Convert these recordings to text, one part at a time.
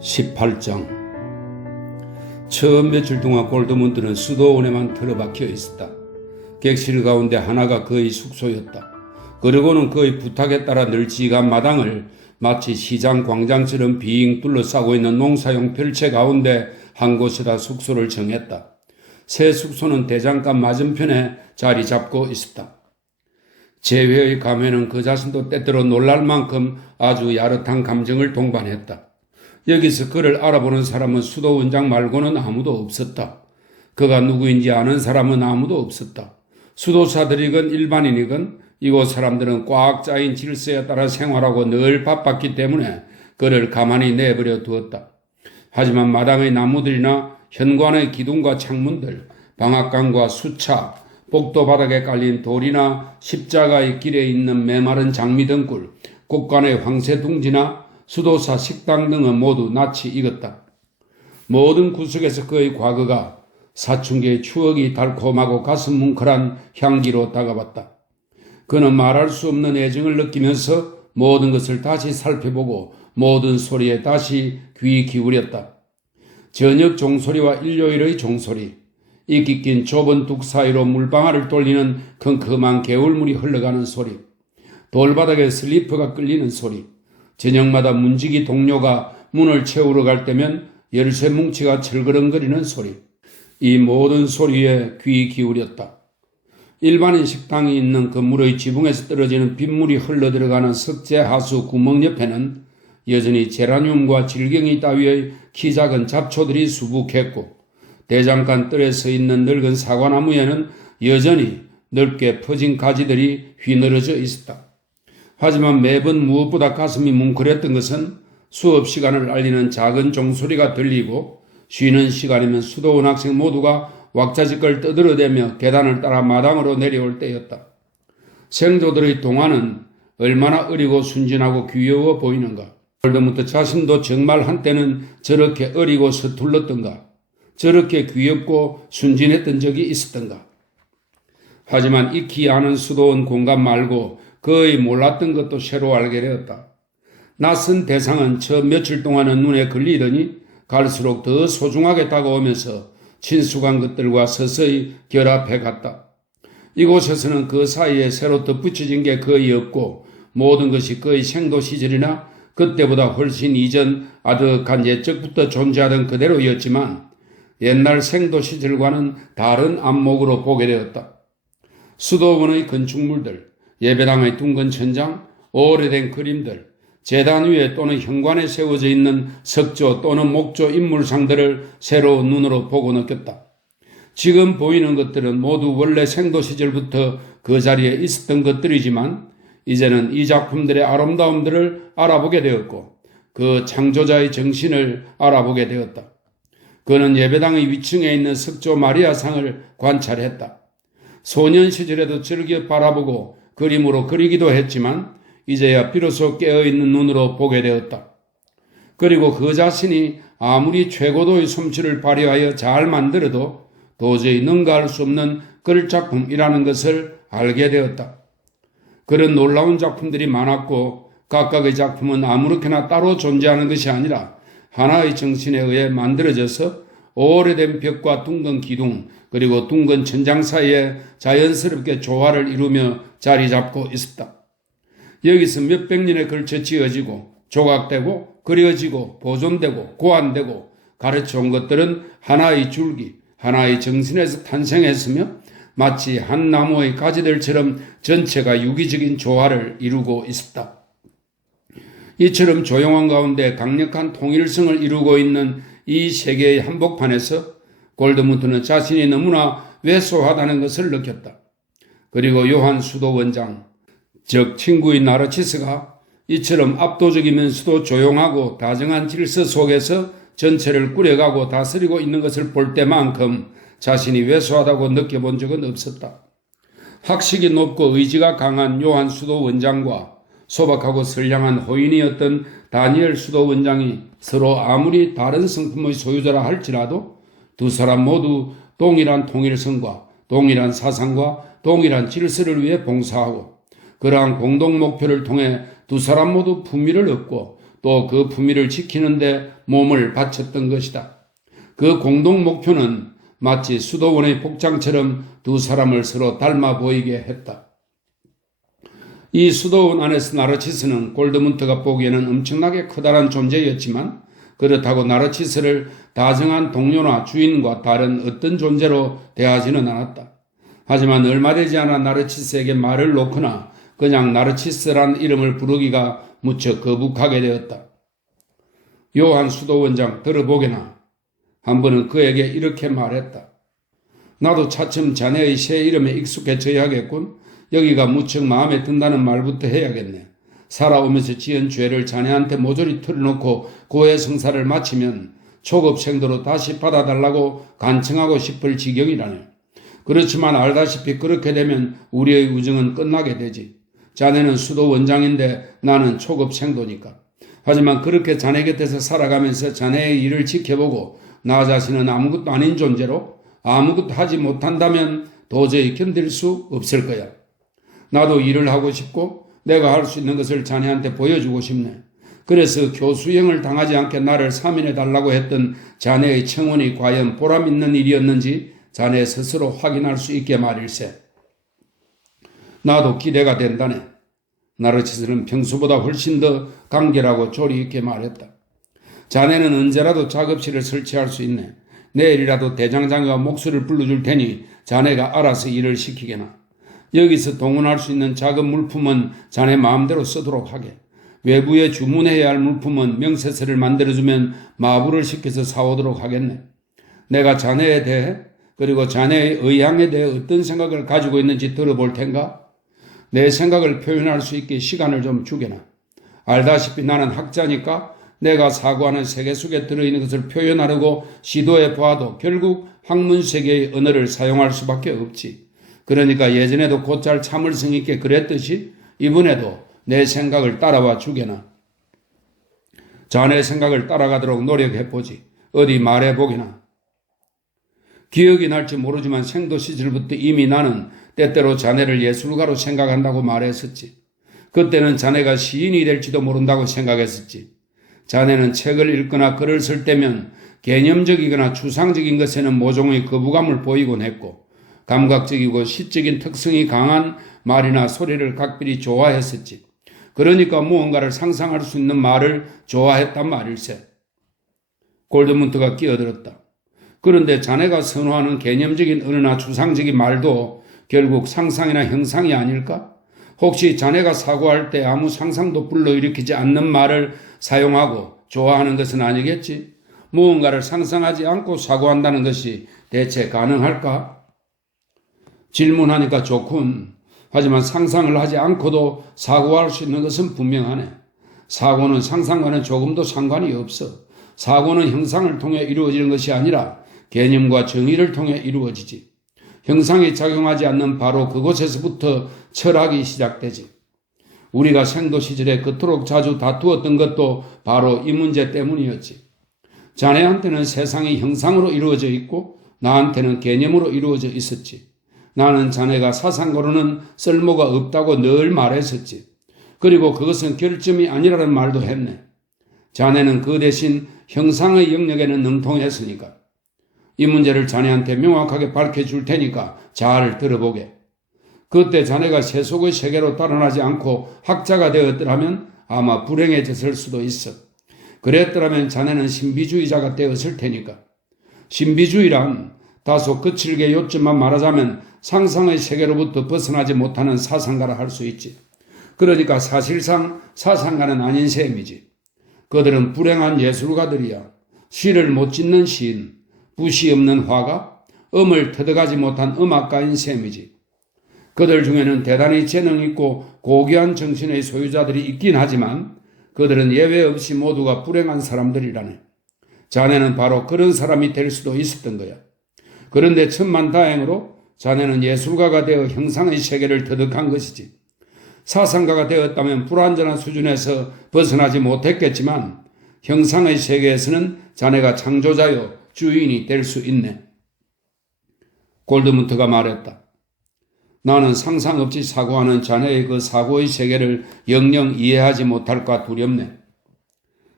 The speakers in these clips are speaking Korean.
18장. 처음 며칠 동안 골드문드는 수도원에만 틀어박혀 있었다. 객실 가운데 하나가 그의 숙소였다. 그러고는 그의 부탁에 따라 널찍한 마당을 마치 시장 광장처럼 빙 둘러싸고 있는 농사용 펼채 가운데 한 곳에다 숙소를 정했다. 새 숙소는 대장간 맞은편에 자리 잡고 있었다. 재회의 감회는 그 자신도 때때로 놀랄 만큼 아주 야릇한 감정을 동반했다. 여기서 그를 알아보는 사람은 수도원장 말고는 아무도 없었다. 그가 누구인지 아는 사람은 아무도 없었다. 수도사들이건 일반인이건 이곳 사람들은 꽉 짜인 질서에 따라 생활하고 늘 바빴기 때문에 그를 가만히 내버려 두었다. 하지만 마당의 나무들이나 현관의 기둥과 창문들, 방앗간과 수차, 복도 바닥에 깔린 돌이나 십자가의 길에 있는 메마른 장미 등굴, 곳간의 황새 둥지나 수도사 식당 등은 모두 낯이 익었다. 모든 구석에서 그의 과거가 사춘기의 추억이 달콤하고 가슴 뭉클한 향기로 다가왔다. 그는 말할 수 없는 애정을 느끼면서 모든 것을 다시 살펴보고 모든 소리에 다시 귀 기울였다. 저녁 종소리와 일요일의 종소리, 이끼 낀 좁은 둑 사이로 물방아를 돌리는 컴컴한 개울물이 흘러가는 소리, 돌바닥에 슬리퍼가 끌리는 소리, 저녁마다 문지기 동료가 문을 채우러 갈 때면 열쇠 뭉치가 철그렁거리는 소리, 이 모든 소리에 귀 기울였다. 일반인 식당이 있는 건물의 지붕에서 떨어지는 빗물이 흘러들어가는 석재 하수 구멍 옆에는 여전히 제라늄과 질갱이 따위의 키 작은 잡초들이 수북했고 대장간 뜰에 서 있는 늙은 사과나무에는 여전히 넓게 퍼진 가지들이 휘늘어져 있었다. 하지만 매번 무엇보다 가슴이 뭉클했던 것은 수업 시간을 알리는 작은 종소리가 들리고 쉬는 시간이면 수도원 학생 모두가 왁자지껄 떠들어대며 계단을 따라 마당으로 내려올 때였다. 생조들의 동화는 얼마나 어리고 순진하고 귀여워 보이는가. 볼드모트 자신도 정말 한때는 저렇게 어리고 서툴렀던가, 저렇게 귀엽고 순진했던 적이 있었던가. 하지만 익히 아는 수도원 공간 말고 거의 몰랐던 것도 새로 알게 되었다. 낯선 대상은 저 며칠 동안은 눈에 걸리더니 갈수록 더 소중하게 다가오면서 친숙한 것들과 서서히 결합해 갔다. 이곳에서는 그 사이에 새로 덧붙여진 게 거의 없고 모든 것이 거의 생도 시절이나 그때보다 훨씬 이전 아득한 옛적부터 존재하던 그대로였지만 옛날 생도 시절과는 다른 안목으로 보게 되었다. 수도원의 건축물들, 예배당의 둥근 천장, 오래된 그림들, 제단 위에 또는 현관에 세워져 있는 석조 또는 목조 인물상들을 새로운 눈으로 보고 느꼈다. 지금 보이는 것들은 모두 원래 생도 시절부터 그 자리에 있었던 것들이지만 이제는 이 작품들의 아름다움들을 알아보게 되었고 그 창조자의 정신을 알아보게 되었다. 그는 예배당의 위층에 있는 석조 마리아상을 관찰했다. 소년 시절에도 즐겨 바라보고 그림으로 그리기도 했지만 이제야 비로소 깨어있는 눈으로 보게 되었다. 그리고 그 자신이 아무리 최고도의 솜씨를 발휘하여 잘 만들어도 도저히 능가할 수 없는 걸작품이라는 것을 알게 되었다. 그런 놀라운 작품들이 많았고 각각의 작품은 아무렇게나 따로 존재하는 것이 아니라 하나의 정신에 의해 만들어져서 오래된 벽과 둥근 기둥 그리고 둥근 천장 사이에 자연스럽게 조화를 이루며 자리 잡고 있었다. 여기서 몇백 년에 걸쳐 지어지고 조각되고 그려지고 보존되고 고안되고 가르쳐온 것들은 하나의 줄기, 하나의 정신에서 탄생했으며 마치 한 나무의 가지들처럼 전체가 유기적인 조화를 이루고 있었다. 이처럼 조용한 가운데 강력한 통일성을 이루고 있는 이 세계의 한복판에서 골드문트는 자신이 너무나 왜소하다는 것을 느꼈다. 그리고 요한 수도원장, 즉 친구인 나르치스가 이처럼 압도적이면서도 조용하고 다정한 질서 속에서 전체를 꾸려가고 다스리고 있는 것을 볼 때만큼 자신이 왜소하다고 느껴본 적은 없었다. 학식이 높고 의지가 강한 요한 수도원장과 소박하고 선량한 호인이었던 다니엘 수도원장이 서로 아무리 다른 성품의 소유자라 할지라도 두 사람 모두 동일한 통일성과 동일한 사상과 동일한 질서를 위해 봉사하고 그러한 공동 목표를 통해 두 사람 모두 품위를 얻고 또 그 품위를 지키는데 몸을 바쳤던 것이다. 그 공동 목표는 마치 수도원의 복장처럼 두 사람을 서로 닮아 보이게 했다. 이 수도원 안에서 나르치스는 골드문트가 보기에는 엄청나게 커다란 존재였지만 그렇다고 나르치스를 다정한 동료나 주인과 다른 어떤 존재로 대하지는 않았다. 하지만 얼마 되지 않아 나르치스에게 말을 놓거나 그냥 나르치스란 이름을 부르기가 무척 거북하게 되었다. 요한 수도원장 들어보게나. 한 번은 그에게 이렇게 말했다. 나도 차츰 자네의 새 이름에 익숙해져야겠군. 여기가 무척 마음에 든다는 말부터 해야겠네. 살아오면서 지은 죄를 자네한테 모조리 털어놓고 고해 성사를 마치면 초급생도로 다시 받아달라고 간청하고 싶을 지경이라네. 그렇지만 알다시피 그렇게 되면 우리의 우정은 끝나게 되지. 자네는 수도원장인데 나는 초급생도니까. 하지만 그렇게 자네 곁에서 살아가면서 자네의 일을 지켜보고 나 자신은 아무것도 아닌 존재로 아무것도 하지 못한다면 도저히 견딜 수 없을 거야. 나도 일을 하고 싶고 내가 할 수 있는 것을 자네한테 보여주고 싶네. 그래서 교수형을 당하지 않게 나를 사면해달라고 했던 자네의 청원이 과연 보람 있는 일이었는지 자네 스스로 확인할 수 있게 말일세. 나도 기대가 된다네. 나르치스는 평소보다 훨씬 더 간결하고 조리 있게 말했다. 자네는 언제라도 작업실을 설치할 수 있네. 내일이라도 대장장이가 목소리를 불러줄 테니 자네가 알아서 일을 시키게나. 여기서 동원할 수 있는 작업 물품은 자네 마음대로 쓰도록 하게. 외부에 주문해야 할 물품은 명세서를 만들어주면 마부를 시켜서 사오도록 하겠네. 내가 자네에 대해 그리고 자네의 의향에 대해 어떤 생각을 가지고 있는지 들어볼 텐가? 내 생각을 표현할 수 있게 시간을 좀 주게나. 알다시피 나는 학자니까 내가 사고하는 세계 속에 들어있는 것을 표현하려고 시도해 보아도 결국 학문 세계의 언어를 사용할 수밖에 없지. 그러니까 예전에도 곧잘 참을성 있게 그랬듯이 이번에도 내 생각을 따라와 주게나. 자네 생각을 따라가도록 노력해보지. 어디 말해보게나. 기억이 날지 모르지만 생도 시절부터 이미 나는 때때로 자네를 예술가로 생각한다고 말했었지. 그때는 자네가 시인이 될지도 모른다고 생각했었지. 자네는 책을 읽거나 글을 쓸 때면 개념적이거나 추상적인 것에는 모종의 거부감을 보이곤 했고 감각적이고 시적인 특성이 강한 말이나 소리를 각별히 좋아했었지. 그러니까 무언가를 상상할 수 있는 말을 좋아했단 말일세. 골드문트가 끼어들었다. 그런데 자네가 선호하는 개념적인 언어나 추상적인 말도 결국 상상이나 형상이 아닐까? 혹시 자네가 사고할 때 아무 상상도 불러일으키지 않는 말을 사용하고 좋아하는 것은 아니겠지? 무언가를 상상하지 않고 사고한다는 것이 대체 가능할까? 질문하니까 좋군. 하지만 상상을 하지 않고도 사고할 수 있는 것은 분명하네. 사고는 상상과는 조금도 상관이 없어. 사고는 형상을 통해 이루어지는 것이 아니라 개념과 정의를 통해 이루어지지. 형상이 작용하지 않는 바로 그곳에서부터 철학이 시작되지. 우리가 생도 시절에 그토록 자주 다투었던 것도 바로 이 문제 때문이었지. 자네한테는 세상이 형상으로 이루어져 있고 나한테는 개념으로 이루어져 있었지. 나는 자네가 사상으로는 쓸모가 없다고 늘 말했었지. 그리고 그것은 결점이 아니라는 말도 했네. 자네는 그 대신 형상의 영역에는 능통했으니까. 이 문제를 자네한테 명확하게 밝혀줄 테니까 잘 들어보게. 그때 자네가 세속의 세계로 따라나지 않고 학자가 되었더라면 아마 불행해졌을 수도 있어. 그랬더라면 자네는 신비주의자가 되었을 테니까. 신비주의란 다소 거칠게 요점만 말하자면 상상의 세계로부터 벗어나지 못하는 사상가라 할 수 있지. 그러니까 사실상 사상가는 아닌 셈이지. 그들은 불행한 예술가들이야. 시를 못 짓는 시인, 붓이 없는 화가, 음을 터득하지 못한 음악가인 셈이지. 그들 중에는 대단히 재능 있고 고귀한 정신의 소유자들이 있긴 하지만 그들은 예외 없이 모두가 불행한 사람들이라네. 자네는 바로 그런 사람이 될 수도 있었던 거야. 그런데 천만다행으로 자네는 예술가가 되어 형상의 세계를 터득한 것이지. 사상가가 되었다면 불완전한 수준에서 벗어나지 못했겠지만 형상의 세계에서는 자네가 창조자요 주인이 될 수 있네. 골드문트가 말했다. 나는 상상 없이 사고하는 자네의 그 사고의 세계를 영영 이해하지 못할까 두렵네.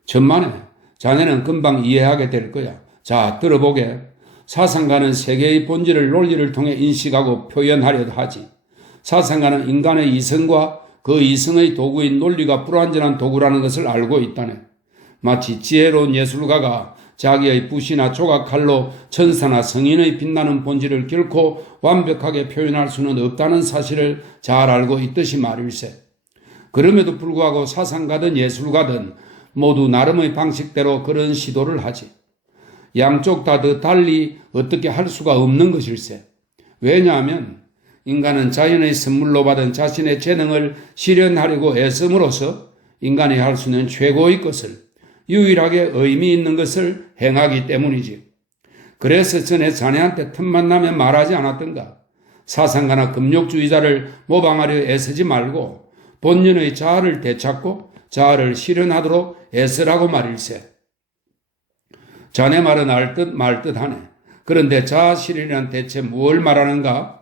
천만에 자네는 금방 이해하게 될 거야. 자, 들어보게. 사상가는 세계의 본질을 논리를 통해 인식하고 표현하려 하지. 사상가는 인간의 이성과 그 이성의 도구인 논리가 불완전한 도구라는 것을 알고 있다네. 마치 지혜로운 예술가가 자기의 붓이나 조각칼로 천사나 성인의 빛나는 본질을 결코 완벽하게 표현할 수는 없다는 사실을 잘 알고 있듯이 말일세. 그럼에도 불구하고 사상가든 예술가든 모두 나름의 방식대로 그런 시도를 하지. 양쪽 다 더 달리 어떻게 할 수가 없는 것일세. 왜냐하면 인간은 자연의 선물로 받은 자신의 재능을 실현하려고 애씀으로써 인간이 할 수 있는 최고의 것을, 유일하게 의미 있는 것을 행하기 때문이지. 그래서 전에 자네한테 틈만 나면 말하지 않았던가. 사상가나 금욕주의자를 모방하려 애쓰지 말고 본연의 자아를 되찾고 자아를 실현하도록 애쓰라고 말일세. 자네 말은 알 듯 말 듯하네. 그런데 자아 실현이란 대체 뭘 말하는가?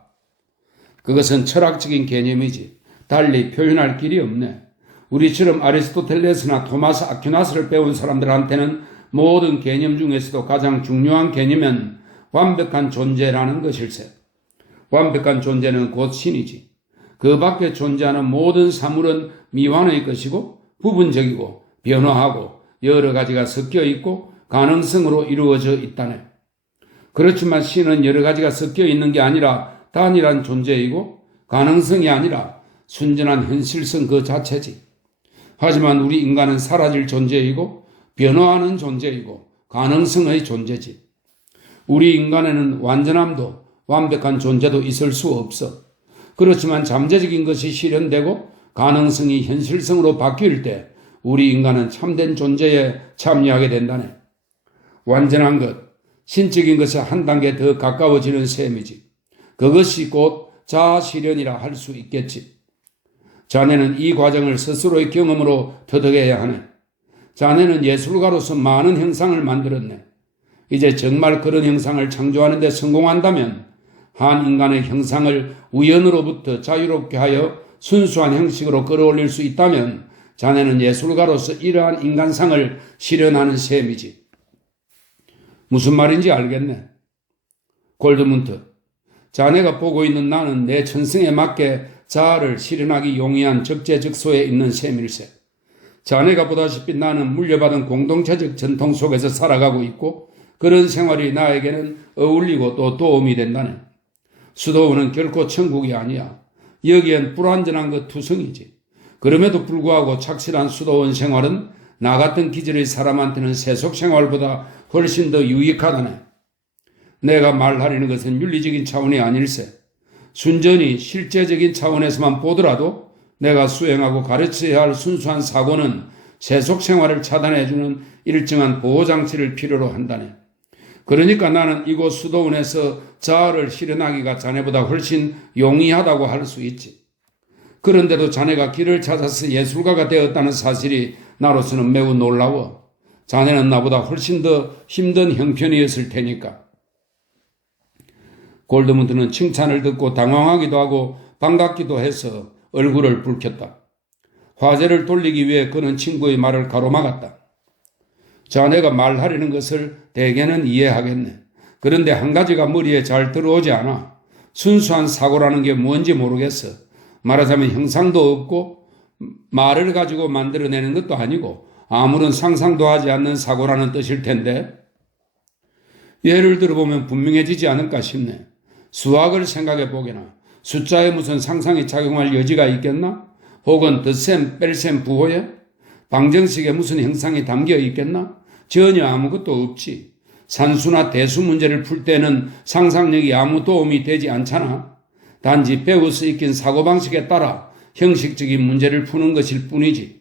그것은 철학적인 개념이지. 달리 표현할 길이 없네. 우리처럼 아리스토텔레스나 토마스 아퀴나스를 배운 사람들한테는 모든 개념 중에서도 가장 중요한 개념은 완벽한 존재라는 것일세. 완벽한 존재는 곧 신이지. 그 밖에 존재하는 모든 사물은 미완의 것이고 부분적이고 변화하고 여러 가지가 섞여 있고 가능성으로 이루어져 있다네. 그렇지만 신은 여러 가지가 섞여 있는 게 아니라 단일한 존재이고 가능성이 아니라 순전한 현실성 그 자체지. 하지만 우리 인간은 사라질 존재이고 변화하는 존재이고 가능성의 존재지. 우리 인간에는 완전함도 완벽한 존재도 있을 수 없어. 그렇지만 잠재적인 것이 실현되고 가능성이 현실성으로 바뀔 때 우리 인간은 참된 존재에 참여하게 된다네. 완전한 것, 신적인 것에 한 단계 더 가까워지는 셈이지. 그것이 곧 자아 실현이라 할 수 있겠지. 자네는 이 과정을 스스로의 경험으로 터득해야 하네. 자네는 예술가로서 많은 형상을 만들었네. 이제 정말 그런 형상을 창조하는 데 성공한다면 한 인간의 형상을 우연으로부터 자유롭게 하여 순수한 형식으로 끌어올릴 수 있다면 자네는 예술가로서 이러한 인간상을 실현하는 셈이지. 무슨 말인지 알겠네. 골드문트, 자네가 보고 있는 나는 내 천성에 맞게 자아를 실현하기 용이한 적재적소에 있는 셈일세. 자네가 보다시피 나는 물려받은 공동체적 전통 속에서 살아가고 있고 그런 생활이 나에게는 어울리고 또 도움이 된다네. 수도원은 결코 천국이 아니야. 여기엔 불완전한 것 투성이지. 그럼에도 불구하고 착실한 수도원 생활은 나 같은 기질의 사람한테는 세속 생활보다 훨씬 더 유익하다네. 내가 말하려는 것은 윤리적인 차원이 아닐세. 순전히 실제적인 차원에서만 보더라도 내가 수행하고 가르쳐야 할 순수한 사고는 세속 생활을 차단해주는 일정한 보호장치를 필요로 한다네. 그러니까 나는 이곳 수도원에서 자아를 실현하기가 자네보다 훨씬 용이하다고 할 수 있지. 그런데도 자네가 길을 찾아서 예술가가 되었다는 사실이 나로서는 매우 놀라워. 자네는 나보다 훨씬 더 힘든 형편이었을 테니까. 골드문트는 칭찬을 듣고 당황하기도 하고 반갑기도 해서 얼굴을 붉혔다. 화제를 돌리기 위해 그는 친구의 말을 가로막았다. 자네가 말하려는 것을 대개는 이해하겠네. 그런데 한 가지가 머리에 잘 들어오지 않아. 순수한 사고라는 게 뭔지 모르겠어. 말하자면 형상도 없고 말을 가지고 만들어내는 것도 아니고 아무런 상상도 하지 않는 사고라는 뜻일 텐데 예를 들어보면 분명해지지 않을까 싶네. 수학을 생각해 보게나 숫자에 무슨 상상이 작용할 여지가 있겠나? 혹은 덧셈, 뺄셈, 부호에? 방정식에 무슨 형상이 담겨 있겠나? 전혀 아무것도 없지. 산수나 대수 문제를 풀 때는 상상력이 아무 도움이 되지 않잖아. 단지 배워서 익힌 사고방식에 따라 형식적인 문제를 푸는 것일 뿐이지.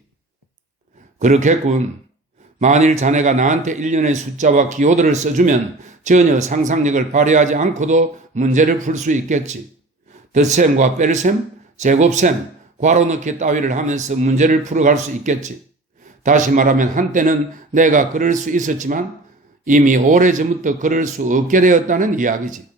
그렇겠군. 만일 자네가 나한테 일련의 숫자와 기호들을 써주면 전혀 상상력을 발휘하지 않고도 문제를 풀 수 있겠지. 덧셈과 뺄셈, 제곱셈, 괄호넣기 따위를 하면서 문제를 풀어갈 수 있겠지. 다시 말하면 한때는 내가 그럴 수 있었지만 이미 오래전부터 그럴 수 없게 되었다는 이야기지.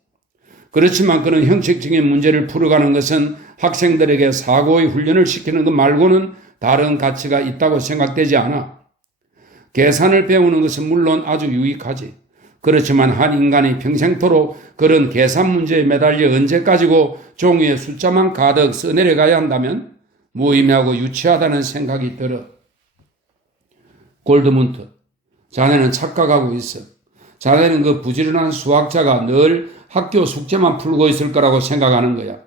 그렇지만 그런 형식적인 문제를 풀어가는 것은 학생들에게 사고의 훈련을 시키는 것 말고는 다른 가치가 있다고 생각되지 않아. 계산을 배우는 것은 물론 아주 유익하지. 그렇지만 한 인간이 평생토록 그런 계산 문제에 매달려 언제까지고 종이에 숫자만 가득 써내려가야 한다면 무의미하고 유치하다는 생각이 들어. 골드문트, 자네는 착각하고 있어. 자네는 그 부지런한 수학자가 늘 학교 숙제만 풀고 있을 거라고 생각하는 거야.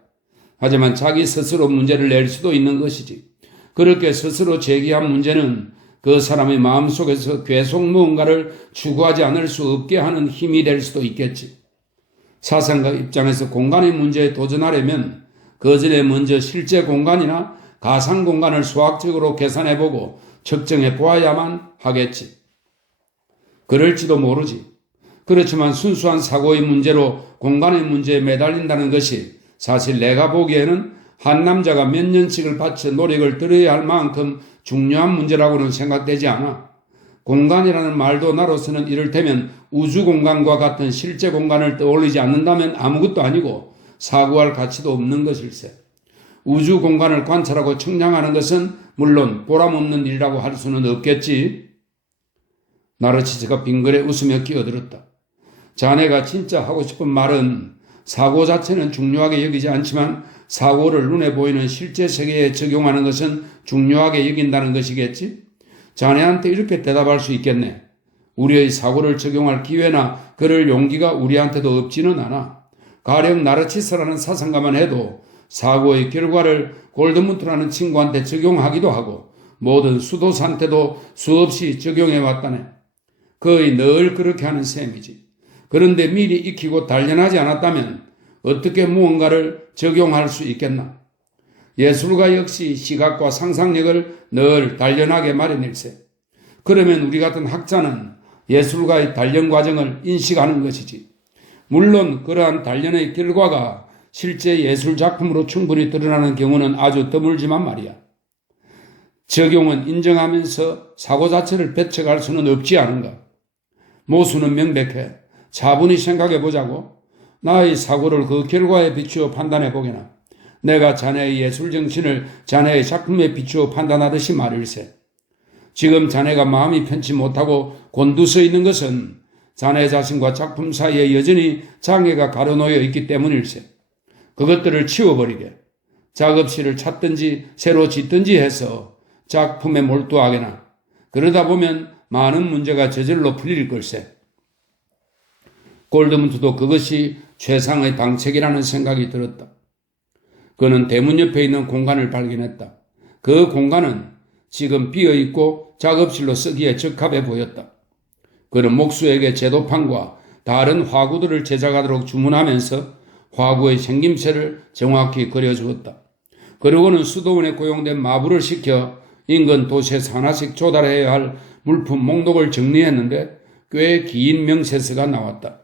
하지만 자기 스스로 문제를 낼 수도 있는 것이지. 그렇게 스스로 제기한 문제는 그 사람의 마음속에서 계속 무언가를 추구하지 않을 수 없게 하는 힘이 될 수도 있겠지. 사상가 입장에서 공간의 문제에 도전하려면 그 전에 먼저 실제 공간이나 가상 공간을 수학적으로 계산해보고 측정해 보아야만 하겠지. 그럴지도 모르지. 그렇지만 순수한 사고의 문제로 공간의 문제에 매달린다는 것이 사실 내가 보기에는 한 남자가 몇 년씩을 바쳐 노력을 들여야 할 만큼 중요한 문제라고는 생각되지 않아. 공간이라는 말도 나로서는 이를테면 우주 공간과 같은 실제 공간을 떠올리지 않는다면 아무것도 아니고 사고할 가치도 없는 것일세. 우주 공간을 관찰하고 측량하는 것은 물론 보람없는 일이라고 할 수는 없겠지. 나르치스가 빙그레 웃으며 끼어들었다. 자네가 진짜 하고 싶은 말은 사고 자체는 중요하게 여기지 않지만 사고를 눈에 보이는 실제 세계에 적용하는 것은 중요하게 여긴다는 것이겠지? 자네한테 이렇게 대답할 수 있겠네. 우리의 사고를 적용할 기회나 그럴 용기가 우리한테도 없지는 않아. 가령 나르치스라는 사상가만 해도 사고의 결과를 골드문트라는 친구한테 적용하기도 하고 모든 수도사한테도 수없이 적용해왔다네. 거의 늘 그렇게 하는 셈이지. 그런데 미리 익히고 단련하지 않았다면 어떻게 무언가를 적용할 수 있겠나? 예술가 역시 시각과 상상력을 늘 단련하게 마련일세. 그러면 우리 같은 학자는 예술가의 단련 과정을 인식하는 것이지. 물론 그러한 단련의 결과가 실제 예술 작품으로 충분히 드러나는 경우는 아주 드물지만 말이야. 적용은 인정하면서 사고 자체를 배척할 수는 없지 않은가? 모수는 명백해. 차분히 생각해 보자고. 나의 사고를 그 결과에 비추어 판단해 보게나. 내가 자네의 예술 정신을 자네의 작품에 비추어 판단하듯이 말일세. 지금 자네가 마음이 편치 못하고 곤두서 있는 것은 자네 자신과 작품 사이에 여전히 장애가 가로놓여 있기 때문일세. 그것들을 치워버리게. 작업실을 찾든지 새로 짓든지 해서 작품에 몰두하게나. 그러다 보면 많은 문제가 저절로 풀릴 걸세. 골드문트도 그것이 최상의 방책이라는 생각이 들었다. 그는 대문 옆에 있는 공간을 발견했다. 그 공간은 지금 비어있고 작업실로 쓰기에 적합해 보였다. 그는 목수에게 제도판과 다른 화구들을 제작하도록 주문하면서 화구의 생김새를 정확히 그려주었다. 그리고는 수도원에 고용된 마부를 시켜 인근 도시에서 하나씩 조달해야 할 물품 목록을 정리했는데 꽤 긴 명세서가 나왔다.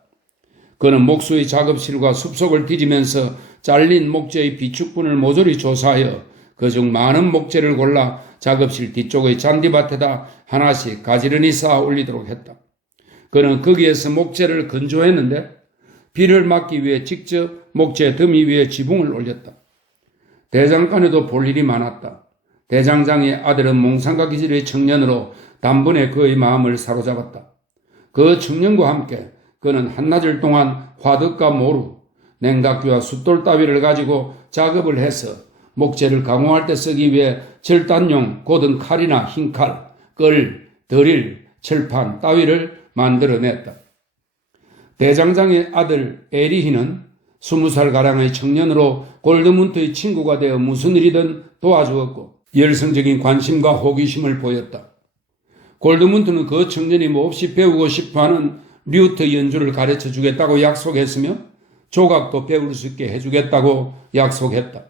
그는 목수의 작업실과 숲속을 뒤지면서 잘린 목재의 비축분을 모조리 조사하여 그중 많은 목재를 골라 작업실 뒤쪽의 잔디밭에다 하나씩 가지런히 쌓아 올리도록 했다. 그는 거기에서 목재를 건조했는데 비를 막기 위해 직접 목재 더미 위에 지붕을 올렸다. 대장간에도 볼 일이 많았다. 대장장의 아들은 몽상가 기질의 청년으로 단번에 그의 마음을 사로잡았다. 그 청년과 함께 그는 한낮을 동안 화덕과 모루, 냉각기와 숫돌 따위를 가지고 작업을 해서 목재를 강화할 때 쓰기 위해 절단용 곧은 칼이나 흰칼, 끌, 드릴, 철판 따위를 만들어냈다. 대장장의 아들 에리히는 20살가량의 청년으로 골드문트의 친구가 되어 무슨 일이든 도와주었고 열성적인 관심과 호기심을 보였다. 골드문트는 그 청년이 몹시 배우고 싶어하는 류트 연주를 가르쳐 주겠다고 약속했으며 조각도 배울 수 있게 해주겠다고 약속했다.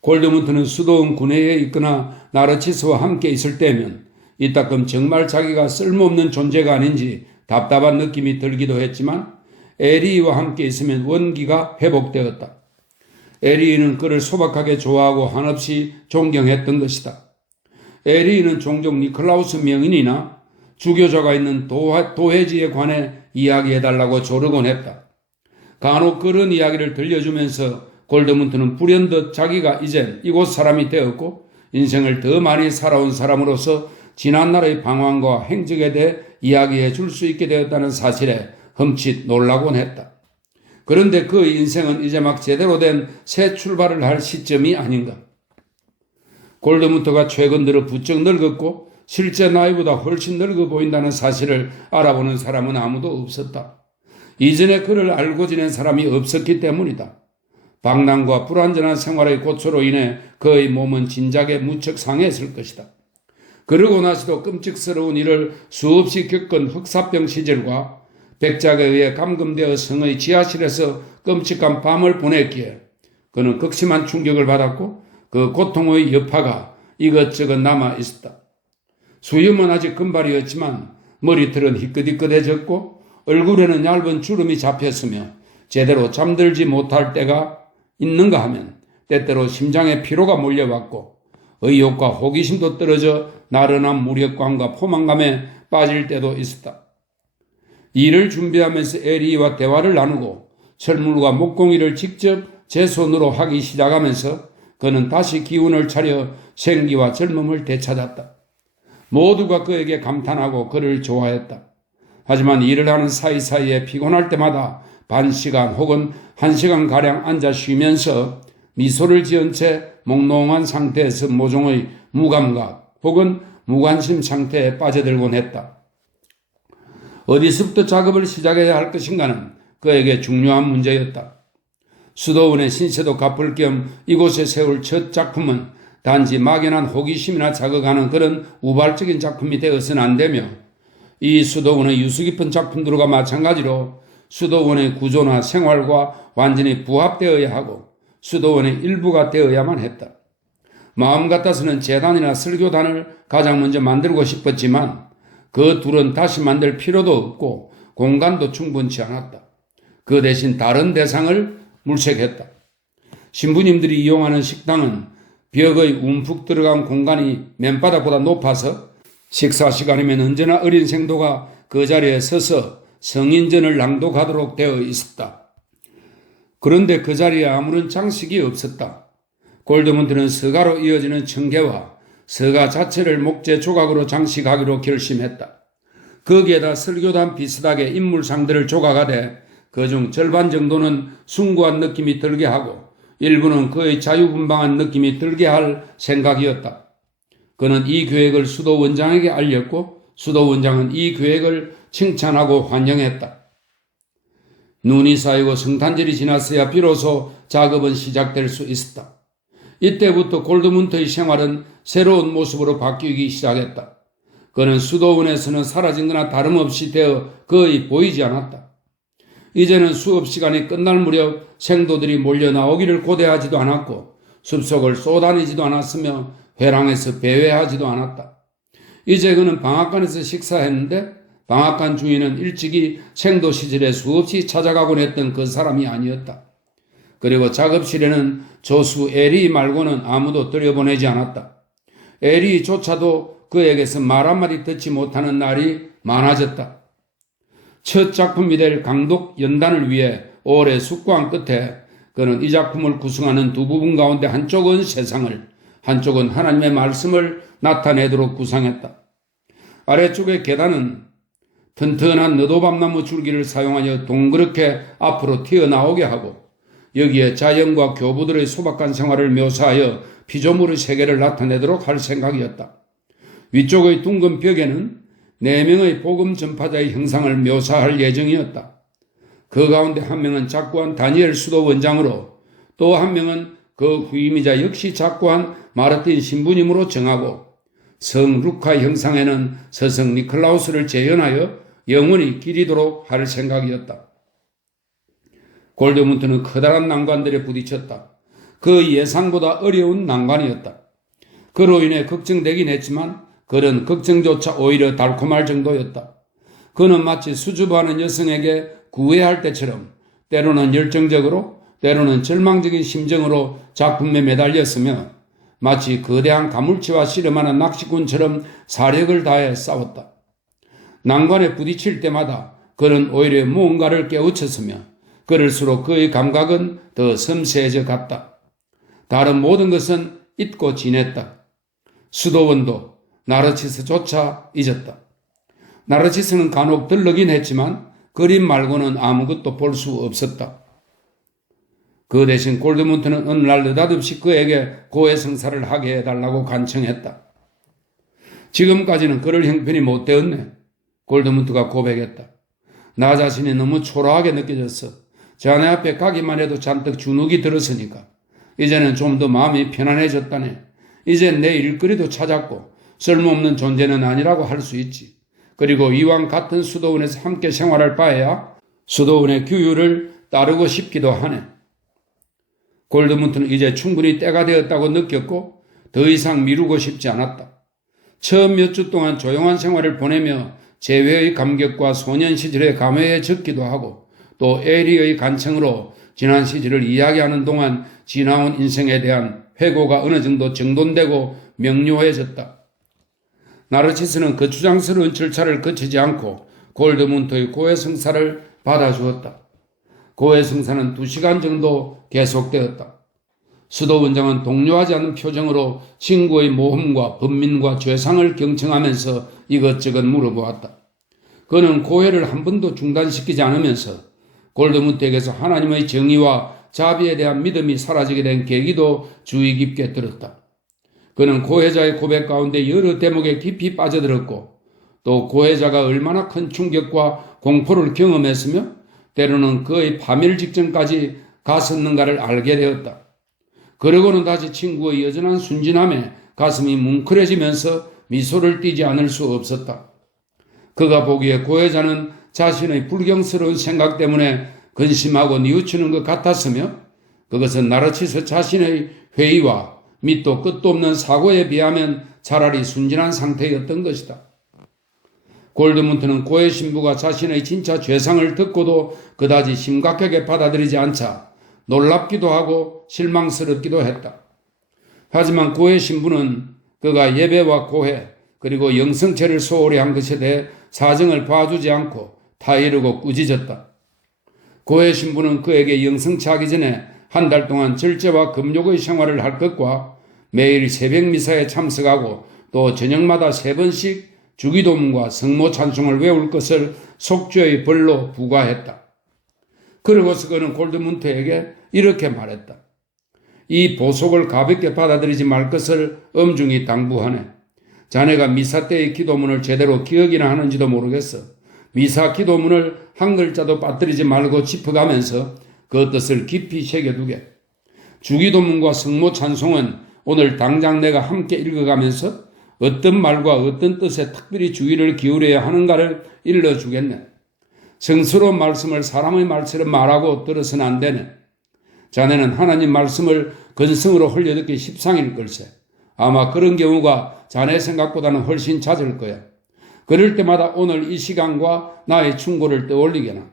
골드문트는 수도원 군내에 있거나 나르치스와 함께 있을 때면 이따금 정말 자기가 쓸모없는 존재가 아닌지 답답한 느낌이 들기도 했지만 에리히와 함께 있으면 원기가 회복되었다. 에리히는 그를 소박하게 좋아하고 한없이 존경했던 것이다. 에리히는 종종 니콜라우스 명인이나 주교자가 있는 도회지에 관해 이야기해달라고 조르곤 했다. 간혹 그런 이야기를 들려주면서 골드문트는 불현듯 자기가 이젠 이곳 사람이 되었고 인생을 더 많이 살아온 사람으로서 지난날의 방황과 행적에 대해 이야기해 줄 수 있게 되었다는 사실에 흠칫 놀라곤 했다. 그런데 그의 인생은 이제 막 제대로 된 새 출발을 할 시점이 아닌가. 골드문터가 최근 들어 부쩍 늙었고 실제 나이보다 훨씬 늙어 보인다는 사실을 알아보는 사람은 아무도 없었다. 이전에 그를 알고 지낸 사람이 없었기 때문이다. 방랑과 불완전한 생활의 고초로 인해 그의 몸은 진작에 무척 상했을 것이다. 그러고 나서도 끔찍스러운 일을 수없이 겪은 흑사병 시절과 백작에 의해 감금되어 성의 지하실에서 끔찍한 밤을 보냈기에 그는 극심한 충격을 받았고 그 고통의 여파가 이것저것 남아 있었다. 수염은 아직 금발이었지만 머리털은 희끗희끗해졌고 얼굴에는 얇은 주름이 잡혔으며 제대로 잠들지 못할 때가 있는가 하면 때때로 심장에 피로가 몰려왔고 의욕과 호기심도 떨어져 나른한 무력감과 포만감에 빠질 때도 있었다. 일을 준비하면서 에리와 대화를 나누고 철물과 목공일을 직접 제 손으로 하기 시작하면서 그는 다시 기운을 차려 생기와 젊음을 되찾았다. 모두가 그에게 감탄하고 그를 좋아했다. 하지만 일을 하는 사이사이에 피곤할 때마다 반시간 혹은 1시간가량 앉아 쉬면서 미소를 지은 채 몽롱한 상태에서 모종의 무감각 혹은 무관심 상태에 빠져들곤 했다. 어디서부터 작업을 시작해야 할 것인가는 그에게 중요한 문제였다. 수도원의 신세도 갚을 겸 이곳에 세울 첫 작품은 단지 막연한 호기심이나 자극하는 그런 우발적인 작품이 되어서는 안 되며 이 수도원의 유수 깊은 작품들과 마찬가지로 수도원의 구조나 생활과 완전히 부합되어야 하고 수도원의 일부가 되어야만 했다. 마음 같아서는 재단이나 설교단을 가장 먼저 만들고 싶었지만 그 둘은 다시 만들 필요도 없고 공간도 충분치 않았다. 그 대신 다른 대상을 물색했다. 신부님들이 이용하는 식당은 벽의 움푹 들어간 공간이 맨바닥보다 높아서 식사 시간이면 언제나 어린 생도가 그 자리에 서서 성인전을 낭독하도록 되어 있었다. 그런데 그 자리에 아무런 장식이 없었다. 골드문트는 서가로 이어지는 청계와 서가 자체를 목재 조각으로 장식하기로 결심했다. 거기에다 설교단 비슷하게 인물상들을 조각하되 그중 절반 정도는 숭고한 느낌이 들게 하고 일부는 그의 자유분방한 느낌이 들게 할 생각이었다. 그는 이 계획을 수도원장에게 알렸고 수도원장은 이 계획을 칭찬하고 환영했다. 눈이 쌓이고 성탄절이 지났어야 비로소 작업은 시작될 수 있었다. 이때부터 골드문트의 생활은 새로운 모습으로 바뀌기 시작했다. 그는 수도원에서는 사라진 거나 다름없이 되어 거의 보이지 않았다. 이제는 수업 시간이 끝날 무렵 생도들이 몰려 나오기를 고대하지도 않았고 숲속을 쏘다니지도 않았으며 회랑에서 배회하지도 않았다. 이제 그는 방앗간에서 식사했는데 방앗간 주인은 일찍이 생도 시절에 수없이 찾아가곤 했던 그 사람이 아니었다. 그리고 작업실에는 조수 에리 말고는 아무도 들여보내지 않았다. 에리조차도 그에게서 말 한마디 듣지 못하는 날이 많아졌다. 첫 작품이 될 강독 연단을 위해 오래 숙고한 끝에 그는 이 작품을 구성하는 두 부분 가운데 한쪽은 세상을, 한쪽은 하나님의 말씀을 나타내도록 구상했다. 아래쪽의 계단은 튼튼한 너도밤나무 줄기를 사용하여 동그랗게 앞으로 튀어나오게 하고 여기에 자연과 교부들의 소박한 생활을 묘사하여 피조물의 세계를 나타내도록 할 생각이었다. 위쪽의 둥근 벽에는 4명의 복음 전파자의 형상을 묘사할 예정이었다. 그 가운데 한 명은 작고한 다니엘 수도원장으로 또 한 명은 그 후임이자 역시 작고한 마르틴 신부님으로 정하고 성 루카 형상에는 서성 니클라우스를 재현하여 영원히 기리도록 할 생각이었다. 골드문트는 커다란 난관들에 부딪혔다. 그 예상보다 어려운 난관이었다. 그로 인해 걱정되긴 했지만 그런 걱정조차 오히려 달콤할 정도였다. 그는 마치 수줍어하는 여성에게 구애할 때처럼 때로는 열정적으로 때로는 절망적인 심정으로 작품에 매달렸으며 마치 거대한 가물치와 씨름하는 낚시꾼처럼 사력을 다해 싸웠다. 난관에 부딪힐 때마다 그는 오히려 무언가를 깨우쳤으며 그럴수록 그의 감각은 더 섬세해져 갔다. 다른 모든 것은 잊고 지냈다. 수도원도 나르치스조차 잊었다. 나르치스는 간혹 들르긴 했지만 그림 말고는 아무것도 볼 수 없었다. 그 대신 골드문트는 어느 날 느닷없이 그에게 고해성사를 하게 해달라고 간청했다. 지금까지는 그럴 형편이 못 되었네. 골드문트가 고백했다. 나 자신이 너무 초라하게 느껴졌어. 자네 앞에 가기만 해도 잔뜩 주눅이 들었으니까. 이제는 좀 더 마음이 편안해졌다네. 이젠 내 일거리도 찾았고 쓸모없는 존재는 아니라고 할 수 있지. 그리고 이왕 같은 수도원에서 함께 생활할 바에야 수도원의 규율을 따르고 싶기도 하네. 골드문트는 이제 충분히 때가 되었다고 느꼈고 더 이상 미루고 싶지 않았다. 처음 몇 주 동안 조용한 생활을 보내며 재회의 감격과 소년 시절의 감회에 젖기도 하고 또 에리의 간청으로 지난 시절을 이야기하는 동안 지나온 인생에 대한 회고가 어느 정도 정돈되고 명료해졌다. 나르치스는 그 주장스러운 절차를 거치지 않고 골드문트의 고해성사를 받아주었다. 고해성사는 2시간 정도 계속되었다. 수도원장은 동요하지 않는 표정으로 친구의 모험과 번민과 죄상을 경청하면서 이것저것 물어보았다. 그는 고해를 한 번도 중단시키지 않으면서 골드문트에게서 하나님의 정의와 자비에 대한 믿음이 사라지게 된 계기도 주의 깊게 들었다. 그는 고해자의 고백 가운데 여러 대목에 깊이 빠져들었고 또 고해자가 얼마나 큰 충격과 공포를 경험했으며 때로는 그의 파멸 직전까지 갔었는가를 알게 되었다. 그러고는 다시 친구의 여전한 순진함에 가슴이 뭉클해지면서 미소를 띠지 않을 수 없었다. 그가 보기에 고해자는 자신의 불경스러운 생각 때문에 근심하고 뉘우치는 것 같았으며 그것은 나르치스 자신의 회의와 밑도 끝도 없는 사고에 비하면 차라리 순진한 상태였던 것이다. 골드문트는 고해 신부가 자신의 진짜 죄상을 듣고도 그다지 심각하게 받아들이지 않자 놀랍기도 하고 실망스럽기도 했다. 하지만 고해 신부는 그가 예배와 고해 그리고 영성체를 소홀히 한 것에 대해 사정을 봐주지 않고 타이르고 꾸짖었다. 고해 신부는 그에게 영성체 하기 전에 한 달 동안 절제와 금욕의 생활을 할 것과 매일 새벽 미사에 참석하고 또 저녁마다 3번씩 주기도문과 성모 찬송을 외울 것을 속죄의 벌로 부과했다. 그러고서 그는 골드문트에게 이렇게 말했다. 이 보속을 가볍게 받아들이지 말 것을 엄중히 당부하네. 자네가 미사 때의 기도문을 제대로 기억이나 하는지도 모르겠어. 미사 기도문을 한 글자도 빠뜨리지 말고 짚어가면서 그 뜻을 깊이 새겨두게. 주기도문과 성모 찬송은 오늘 당장 내가 함께 읽어가면서 어떤 말과 어떤 뜻에 특별히 주의를 기울여야 하는가를 일러주겠네. 성스러운 말씀을 사람의 말처럼 말하고 들어서는 안 되네. 자네는 하나님 말씀을 근성으로 흘려듣기 십상일 걸세. 아마 그런 경우가 자네 생각보다는 훨씬 잦을 거야. 그럴 때마다 오늘 이 시간과 나의 충고를 떠올리게나.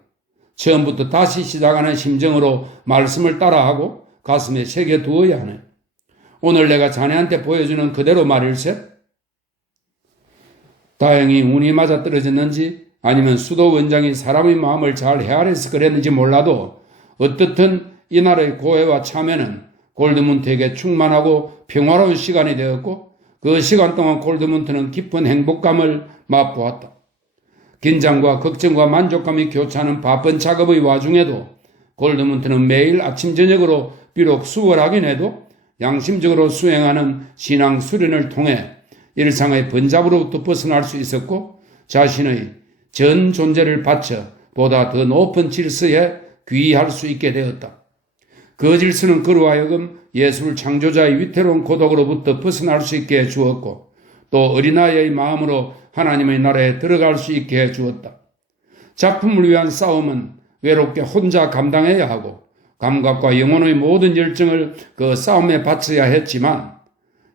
처음부터 다시 시작하는 심정으로 말씀을 따라하고 가슴에 새겨두어야 하네. 오늘 내가 자네한테 보여주는 그대로 말일세. 다행히 운이 맞아떨어졌는지 아니면 수도 원장이 사람의 마음을 잘 헤아려서 그랬는지 몰라도 어떻든 이날의 고해와 참회는 골드문트에게 충만하고 평화로운 시간이 되었고 그 시간 동안 골드문트는 깊은 행복감을 맛보았다. 긴장과 걱정과 만족감이 교차하는 바쁜 작업의 와중에도 골드문트는 매일 아침 저녁으로 비록 수월하긴 해도 양심적으로 수행하는 신앙 수련을 통해 일상의 번잡으로부터 벗어날 수 있었고 자신의 전 존재를 바쳐 보다 더 높은 질서에 귀의할 수 있게 되었다. 그 질서는 그로 하여금 예술 창조자의 위태로운 고독으로부터 벗어날 수 있게 해주었고 또 어린아이의 마음으로 하나님의 나라에 들어갈 수 있게 해주었다. 작품을 위한 싸움은 외롭게 혼자 감당해야 하고 감각과 영혼의 모든 열정을 그 싸움에 바쳐야 했지만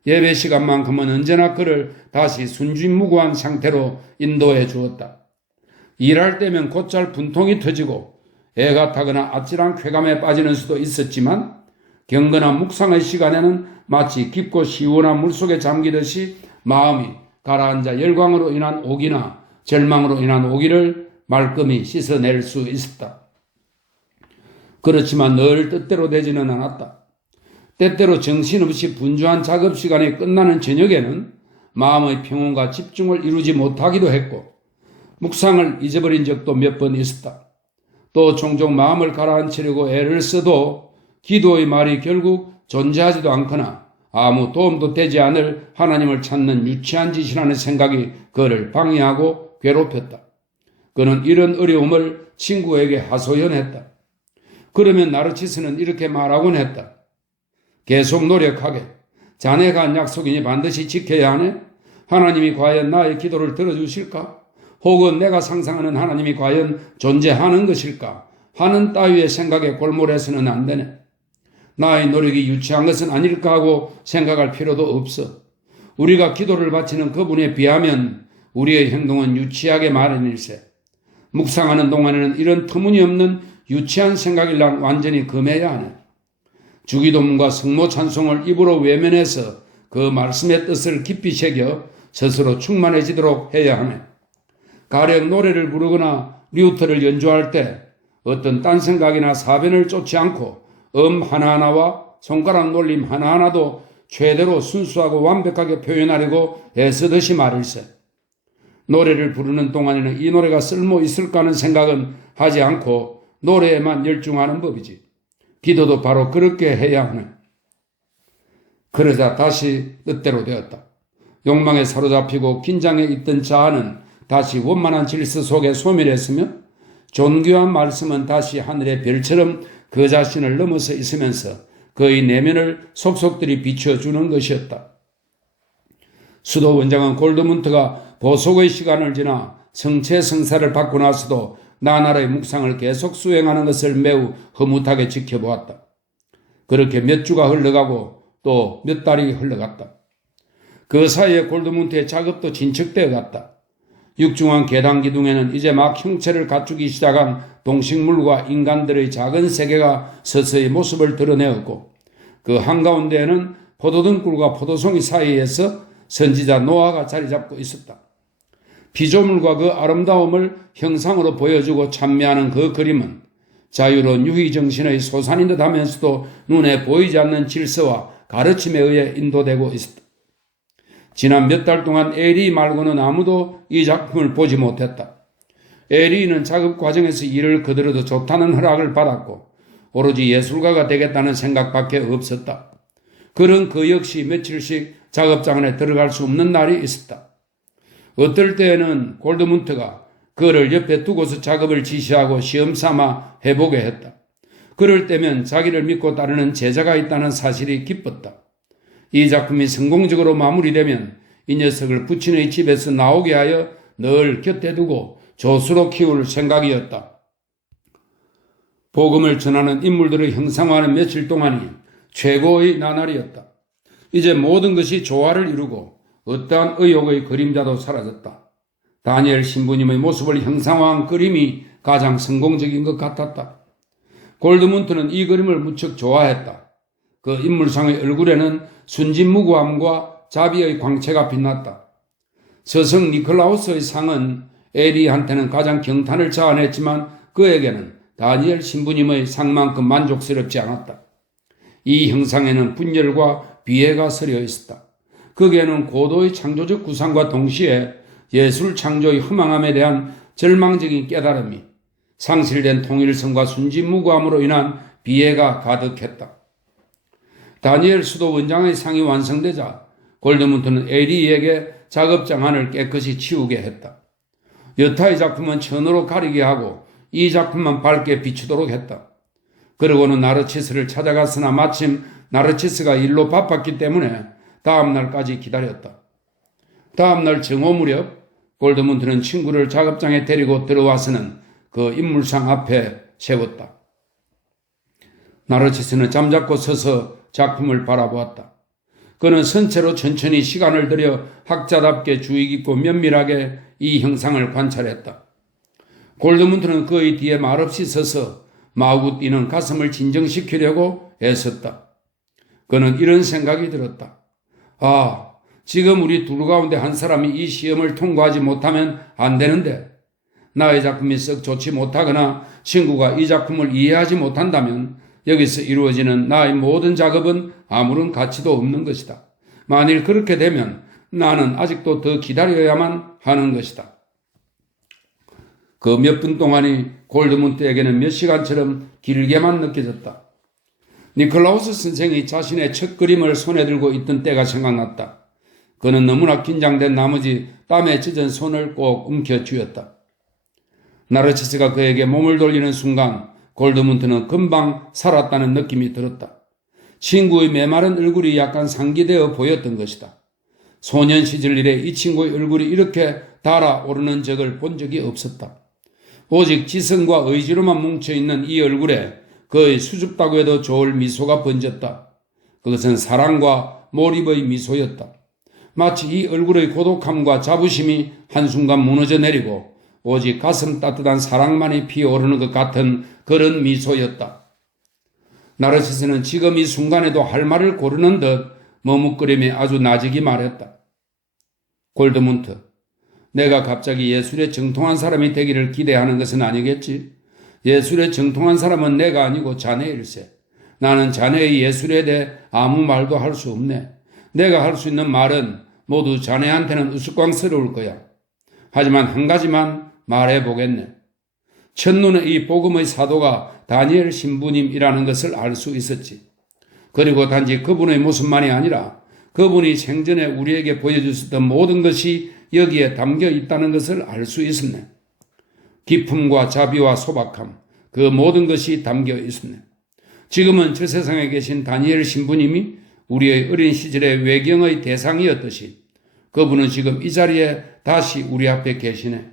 예배 시간만큼은 언제나 그를 다시 순진무구한 상태로 인도해 주었다. 일할 때면 곧잘 분통이 터지고 애가 타거나 아찔한 쾌감에 빠지는 수도 있었지만 경건한 묵상의 시간에는 마치 깊고 시원한 물속에 잠기듯이 마음이 가라앉아 열광으로 인한 오기나 절망으로 인한 오기를 말끔히 씻어낼 수 있었다. 그렇지만 늘 뜻대로 되지는 않았다. 때때로 정신없이 분주한 작업 시간이 끝나는 저녁에는 마음의 평온과 집중을 이루지 못하기도 했고 묵상을 잊어버린 적도 몇 번 있었다. 또 종종 마음을 가라앉히려고 애를 써도 기도의 말이 결국 존재하지도 않거나 아무 도움도 되지 않을 하나님을 찾는 유치한 짓이라는 생각이 그를 방해하고 괴롭혔다. 그는 이런 어려움을 친구에게 하소연했다. 그러면 나르치스는 이렇게 말하곤 했다. 계속 노력하게. 자네가 한 약속이니 반드시 지켜야 하네. 하나님이 과연 나의 기도를 들어주실까? 혹은 내가 상상하는 하나님이 과연 존재하는 것일까? 하는 따위의 생각에 골몰해서는 안 되네. 나의 노력이 유치한 것은 아닐까 하고 생각할 필요도 없어. 우리가 기도를 바치는 그분에 비하면 우리의 행동은 유치하게 마련일세. 묵상하는 동안에는 이런 터무니없는 유치한 생각일랑 완전히 금해야 하네. 주기도문과 성모 찬송을 입으로 외면해서 그 말씀의 뜻을 깊이 새겨 스스로 충만해지도록 해야 하네. 가령 노래를 부르거나 류트를 연주할 때 어떤 딴 생각이나 사변을 쫓지 않고 하나하나와 손가락 놀림 하나하나도 최대로 순수하고 완벽하게 표현하려고 애쓰듯이 말일세. 노래를 부르는 동안에는 이 노래가 쓸모 있을까 하는 생각은 하지 않고 노래에만 열중하는 법이지. 기도도 바로 그렇게 해야 하네. 그러자 다시 뜻대로 되었다. 욕망에 사로잡히고 긴장해 있던 자아는 다시 원만한 질서 속에 소멸했으며 존귀한 말씀은 다시 하늘의 별처럼 그 자신을 넘어서 있으면서 그의 내면을 속속들이 비춰주는 것이었다. 수도 원장은 골드문트가 보속의 시간을 지나 성체성사를 받고 나서도 나날의 묵상을 계속 수행하는 것을 매우 흐뭇하게 지켜보았다. 그렇게 몇 주가 흘러가고 또 몇 달이 흘러갔다. 그 사이에 골드문트의 작업도 진척되어 갔다. 육중한 계단 기둥에는 이제 막 형체를 갖추기 시작한 동식물과 인간들의 작은 세계가 서서히 모습을 드러내었고 그 한가운데에는 포도등굴과 포도송이 사이에서 선지자 노아가 자리 잡고 있었다. 피조물과 그 아름다움을 형상으로 보여주고 찬미하는 그 그림은 자유로운 유희정신의 소산인 듯 하면서도 눈에 보이지 않는 질서와 가르침에 의해 인도되고 있었다. 지난 몇 달 동안 에리 말고는 아무도 이 작품을 보지 못했다. 에리는 작업 과정에서 일을 그대로도 좋다는 허락을 받았고 오로지 예술가가 되겠다는 생각밖에 없었다. 그런 그 역시 며칠씩 작업장 안에 들어갈 수 없는 날이 있었다. 어떨 때에는 골드문트가 그를 옆에 두고서 작업을 지시하고 시험삼아 해보게 했다. 그럴 때면 자기를 믿고 따르는 제자가 있다는 사실이 기뻤다. 이 작품이 성공적으로 마무리되면 이 녀석을 부친의 집에서 나오게 하여 늘 곁에 두고 조수로 키울 생각이었다. 복음을 전하는 인물들을 형상화하는 며칠 동안이 최고의 나날이었다. 이제 모든 것이 조화를 이루고 어떠한 의욕의 그림자도 사라졌다. 다니엘 신부님의 모습을 형상화한 그림이 가장 성공적인 것 같았다. 골드문트는 이 그림을 무척 좋아했다. 그 인물상의 얼굴에는 순진무구함과 자비의 광채가 빛났다. 서성 니콜라우스의 상은 에리한테는 가장 경탄을 자아냈지만 그에게는 다니엘 신부님의 상만큼 만족스럽지 않았다. 이 형상에는 분열과 비애가 서려 있었다. 거기에는 고도의 창조적 구상과 동시에 예술 창조의 허망함에 대한 절망적인 깨달음이 상실된 통일성과 순진무구함으로 인한 비애가 가득했다. 다니엘 수도 원장의 상이 완성되자 골드문트는 에리에게 작업장 안을 깨끗이 치우게 했다. 여타의 작품은 천으로 가리게 하고 이 작품만 밝게 비추도록 했다. 그러고는 나르치스를 찾아갔으나 마침 나르치스가 일로 바빴기 때문에 다음 날까지 기다렸다. 다음 날 정오 무렵 골드문트는 친구를 작업장에 데리고 들어와서는 그 인물상 앞에 세웠다. 나르치스는 잠자코 서서 작품을 바라보았다. 그는 선체로 천천히 시간을 들여 학자답게 주의 깊고 면밀하게 이 형상을 관찰했다. 골드문트는 그의 뒤에 말없이 서서 마구 뛰는 가슴을 진정시키려고 애썼다. 그는 이런 생각이 들었다. 아, 지금 우리 둘 가운데 한 사람이 이 시험을 통과하지 못하면 안 되는데 나의 작품이 썩 좋지 못하거나 친구가 이 작품을 이해하지 못한다면 여기서 이루어지는 나의 모든 작업은 아무런 가치도 없는 것이다. 만일 그렇게 되면 나는 아직도 더 기다려야만 하는 것이다. 그 몇 분 동안이 골드문트에게는 몇 시간처럼 길게만 느껴졌다. 니콜라우스 선생이 자신의 첫 그림을 손에 들고 있던 때가 생각났다. 그는 너무나 긴장된 나머지 땀에 젖은 손을 꼭 움켜쥐었다. 나르치스가 그에게 몸을 돌리는 순간 골드문트는 금방 살았다는 느낌이 들었다. 친구의 메마른 얼굴이 약간 상기되어 보였던 것이다. 소년 시절 이래 이 친구의 얼굴이 이렇게 달아오르는 적을 본 적이 없었다. 오직 지성과 의지로만 뭉쳐있는 이 얼굴에 그의 수줍다고 해도 좋을 미소가 번졌다. 그것은 사랑과 몰입의 미소였다. 마치 이 얼굴의 고독함과 자부심이 한순간 무너져 내리고 오직 가슴 따뜻한 사랑만이 피어오르는 것 같은 그런 미소였다. 나르시스는 지금 이 순간에도 할 말을 고르는 듯 머뭇거리며 아주 나직이 말했다. 골드문트, 내가 갑자기 예술에 정통한 사람이 되기를 기대하는 것은 아니겠지? 예술에 정통한 사람은 내가 아니고 자네일세. 나는 자네의 예술에 대해 아무 말도 할 수 없네. 내가 할 수 있는 말은 모두 자네한테는 우스꽝스러울 거야. 하지만 한 가지만 말해보겠네. 첫눈에 이 복음의 사도가 다니엘 신부님이라는 것을 알 수 있었지. 그리고 단지 그분의 모습만이 아니라 그분이 생전에 우리에게 보여주셨던 모든 것이 여기에 담겨 있다는 것을 알 수 있었네. 기품과 자비와 소박함, 그 모든 것이 담겨 있었네. 지금은 저 세상에 계신 다니엘 신부님이 우리의 어린 시절의 외경의 대상이었듯이 그분은 지금 이 자리에 다시 우리 앞에 계시네.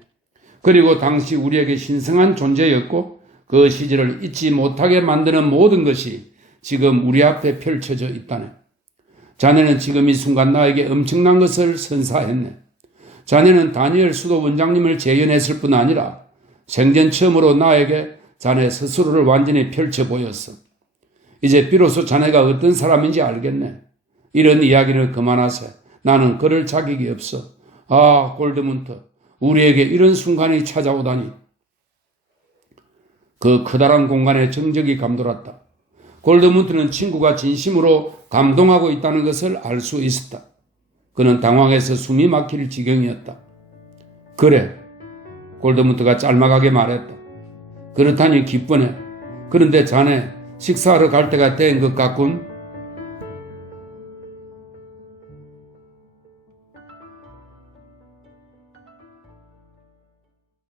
그리고 당시 우리에게 신성한 존재였고 그 시절을 잊지 못하게 만드는 모든 것이 지금 우리 앞에 펼쳐져 있다네. 자네는 지금 이 순간 나에게 엄청난 것을 선사했네. 자네는 다니엘 수도 원장님을 재현했을 뿐 아니라 생전 처음으로 나에게 자네 스스로를 완전히 펼쳐 보였어. 이제 비로소 자네가 어떤 사람인지 알겠네. 이런 이야기를 그만하세. 나는 그럴 자격이 없어. 아, 골드문트, 우리에게 이런 순간이 찾아오다니. 그 커다란 공간에 정적이 감돌았다. 골드문트는 친구가 진심으로 감동하고 있다는 것을 알 수 있었다. 그는 당황해서 숨이 막힐 지경이었다. 그래, 골드문트가 짤막하게 말했다. 그렇다니 기쁘네. 그런데 자네 식사하러 갈 때가 된 것 같군.